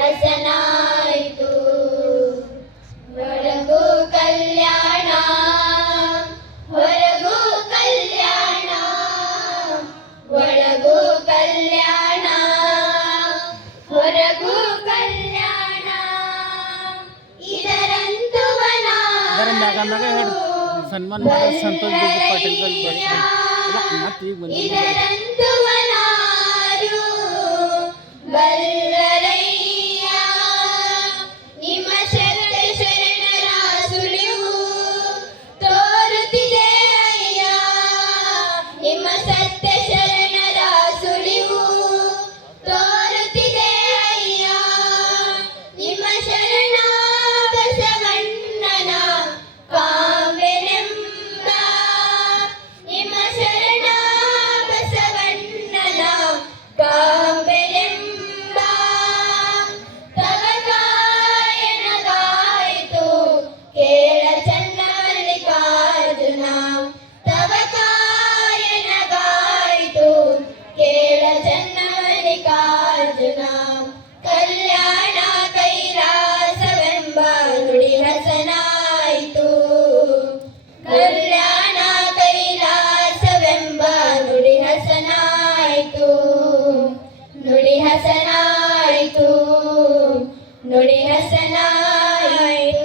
ഹസനായിത്തു വടകു കല്യാണ വടകു കല്യാണ വടകു കല്യാണ വടകു കല്യാണ ഇതരന്തുവന ಕಲ್ಯಾಣ ಕೈಲಾಸವೆಂಬ ನುಡಿ ಹಸನಾಯ್ತು ಕಲ್ಯಾಣ ಕೈಲಾಸವೆಂಬ ನುಡಿ ಹಸನಾಯ್ತು ನುಡಿ ಹಸನಾಯಿತು ನುಡಿ ಹಸನಾಯ್ತು